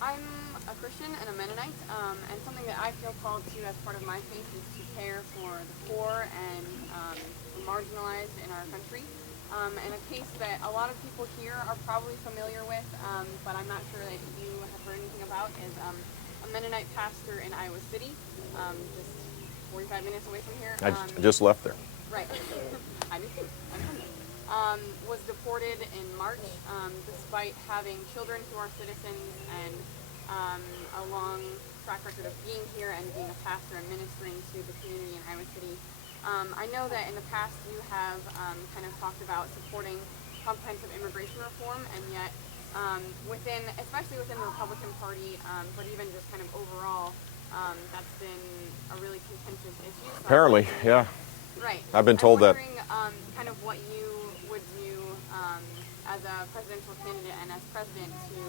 I'm a Christian and a Mennonite, and something that I feel called to as part of my faith is to care for the poor and the marginalized in our country. And a case that a lot of people here are probably familiar with, but I'm not sure that you have heard anything about, is a Mennonite pastor in Iowa City, just 45 minutes away from here. I just left there. Right. I do too. I'm from there. Was deported in March, despite having children who are citizens and a long track record of being here and being a pastor and ministering to the community in Iowa City. I know that in the past you have kind of talked about supporting comprehensive immigration reform, and yet especially within the Republican Party, but even just kind of overall, that's been a really contentious issue. So Apparently, yeah. Right. I've been told that. I'm wondering kind of what you would do as a presidential candidate and as president to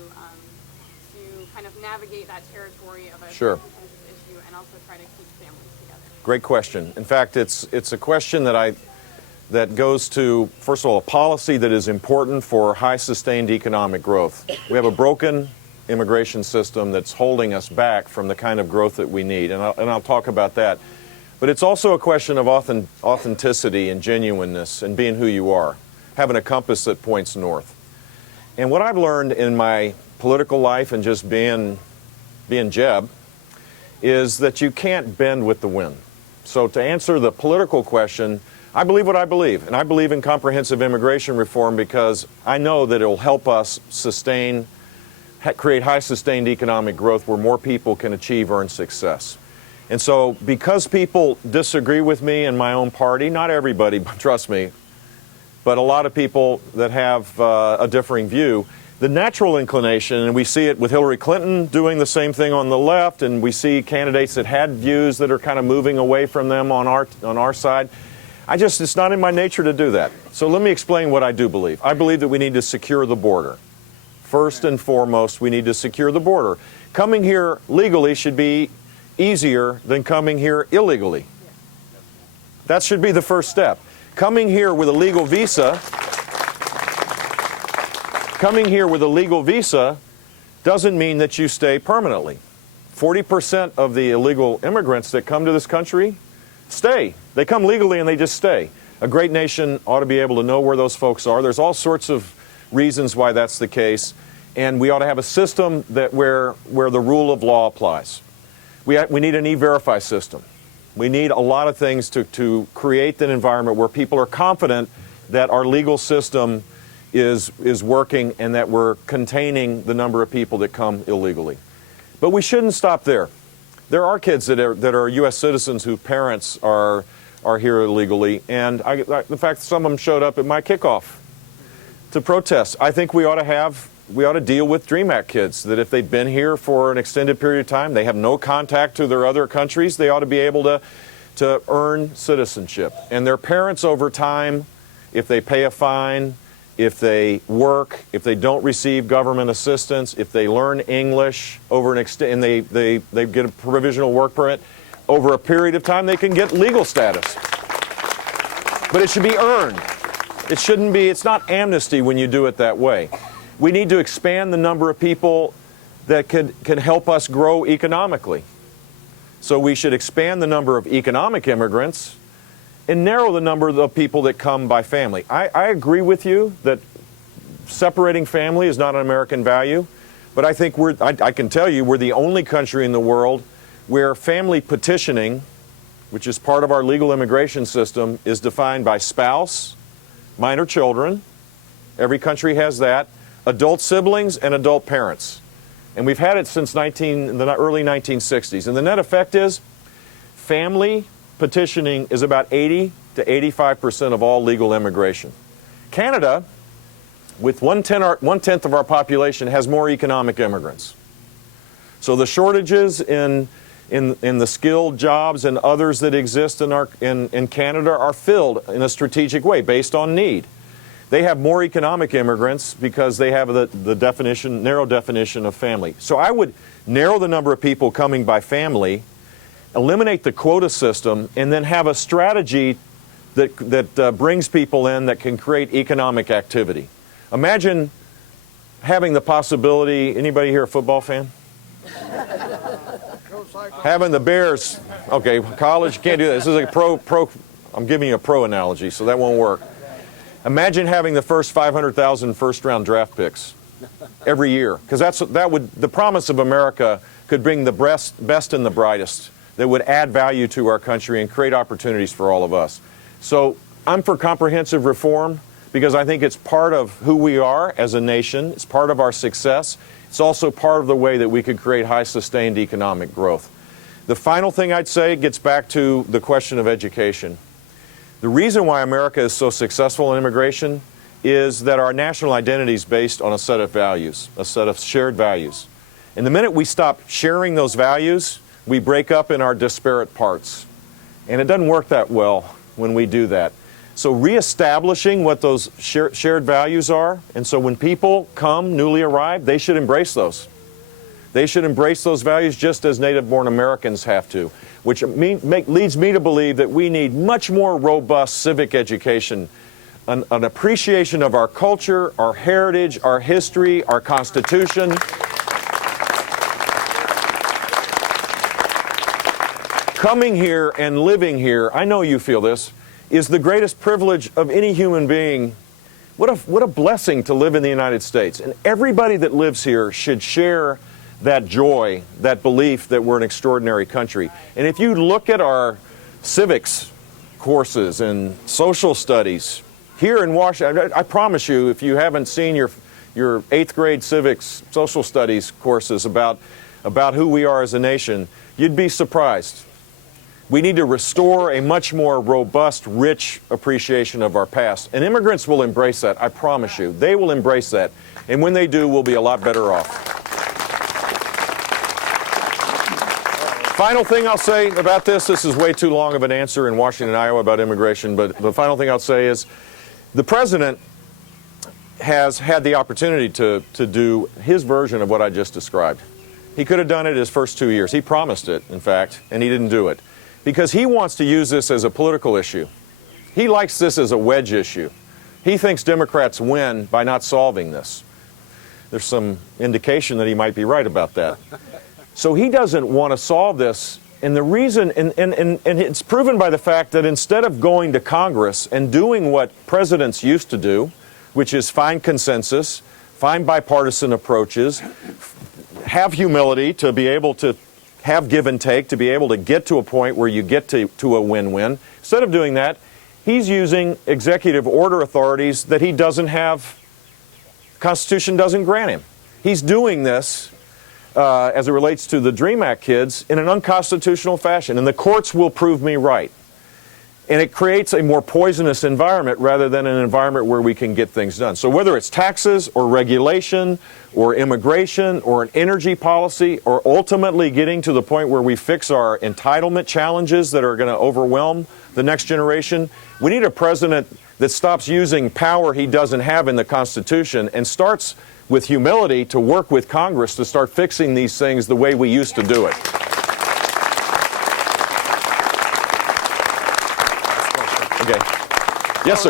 kind of navigate that territory of a contentious issue and also try to keep families together. Great question. In fact, it's a question that goes to, first of all, a policy that is important for high sustained economic growth. We have a broken immigration system that's holding us back from the kind of growth that we need, and I'll talk about that. But it's also a question of authenticity and genuineness and being who you are, having a compass that points north. And what I've learned in my political life and just being Jeb is that you can't bend with the wind. So to answer the political question, I believe what I believe, and I believe in comprehensive immigration reform because I know that it will help us create high sustained economic growth where more people can earn success. And so because people disagree with me and my own party, not everybody, trust me, but a lot of people that have a differing view, the natural inclination, and we see it with Hillary Clinton doing the same thing on the left, and we see candidates that had views that are kind of moving away from them on our side. It's not in my nature to do that. So let me explain what I do believe. I believe that we need to secure the border. First and foremost, we need to secure the border. Coming here legally should be easier than coming here illegally. That should be the first step. Coming here with a legal visa doesn't mean that you stay permanently. 40% of the illegal immigrants that come to this country stay. They come legally and they just stay. A great nation ought to be able to know where those folks are. There's all sorts of reasons why that's the case, and we ought to have a system where the rule of law applies. We need an E-Verify system. We need a lot of things to create an environment where people are confident that our legal system is working and that we're containing the number of people that come illegally. But we shouldn't stop there. There are kids that are U.S. citizens whose parents are here illegally, and in fact, some of them showed up at my kickoff to protest. I think we ought to deal with DREAM Act kids, that if they've been here for an extended period of time, they have no contact to their other countries, they ought to be able to earn citizenship. And their parents over time, if they pay a fine, if they work, if they don't receive government assistance, if they learn English over and they get a provisional work permit, over a period of time they can get legal status. But it should be earned. It's not amnesty when you do it that way. We need to expand the number of people that can help us grow economically. So we should expand the number of economic immigrants and narrow the number of people that come by family. I agree with you that separating family is not an American value, but I think I can tell you we're the only country in the world where family petitioning, which is part of our legal immigration system, is defined by spouse, minor children, every country has that, adult siblings, and adult parents. And we've had it since the early 1960s. And the net effect is family petitioning is about 80 to 85% of all legal immigration. Canada, with one-tenth of our population, has more economic immigrants. So the shortages in the skilled jobs and others that exist in Canada are filled in a strategic way based on need. They have more economic immigrants because they have the narrow definition of family. So I would narrow the number of people coming by family, eliminate the quota system, and then have a strategy that brings people in that can create economic activity. Imagine having the possibility, anybody here a football fan? Having the Bears, okay, college, you can't do that. This is a pro, I'm giving you a pro analogy, so that won't work. Imagine having the first 500,000 first-round draft picks every year, because the promise of America could bring the best and the brightest that would add value to our country and create opportunities for all of us. So I'm for comprehensive reform because I think it's part of who we are as a nation. It's part of our success. It's also part of the way that we could create high sustained economic growth. The final thing I'd say gets back to the question of education. The reason why America is so successful in immigration is that our national identity is based on a set of values, a set of shared values. And the minute we stop sharing those values, we break up in our disparate parts. And it doesn't work that well when we do that. So reestablishing what those shared values are, and so when people come newly arrived, they should embrace those. They should embrace those values just as native-born Americans have to, which leads me to believe that we need much more robust civic education, an appreciation of our culture, our heritage, our history, our Constitution. Coming here and living here, I know you feel this, is the greatest privilege of any human being. What a blessing to live in the United States. And everybody that lives here should share that joy, that belief that we're an extraordinary country. And if you look at our civics courses and social studies here in Washington, I promise you, if you haven't seen your 8th grade civics social studies courses about who we are as a nation, you'd be surprised. We need to restore a much more robust, rich appreciation of our past. And immigrants will embrace that, I promise you. They will embrace that. And when they do, we'll be a lot better off. Final thing I'll say about this is way too long of an answer in Washington, Iowa about immigration, but the final thing I'll say is the President has had the opportunity to do his version of what I just described. He could have done it his first 2 years. He promised it, in fact, and he didn't do it because he wants to use this as a political issue. He likes this as a wedge issue. He thinks Democrats win by not solving this. There's some indication that he might be right about that. So he doesn't want to solve this, and the reason, and it's proven by the fact that instead of going to Congress and doing what presidents used to do, which is find consensus, find bipartisan approaches, have humility to be able to have give and take, to be able to get to a point where you get to a win-win, instead of doing that, he's using executive order authorities that he doesn't have, the Constitution doesn't grant him. He's doing this as it relates to the DREAM Act kids in an unconstitutional fashion, and the courts will prove me right. And it creates a more poisonous environment rather than an environment where we can get things done. So whether it's taxes or regulation or immigration or an energy policy or ultimately getting to the point where we fix our entitlement challenges that are going to overwhelm the next generation, we need a president that stops using power he doesn't have in the Constitution and starts with humility to work with Congress to start fixing these things the way we used to do it. Okay. Yes, sir.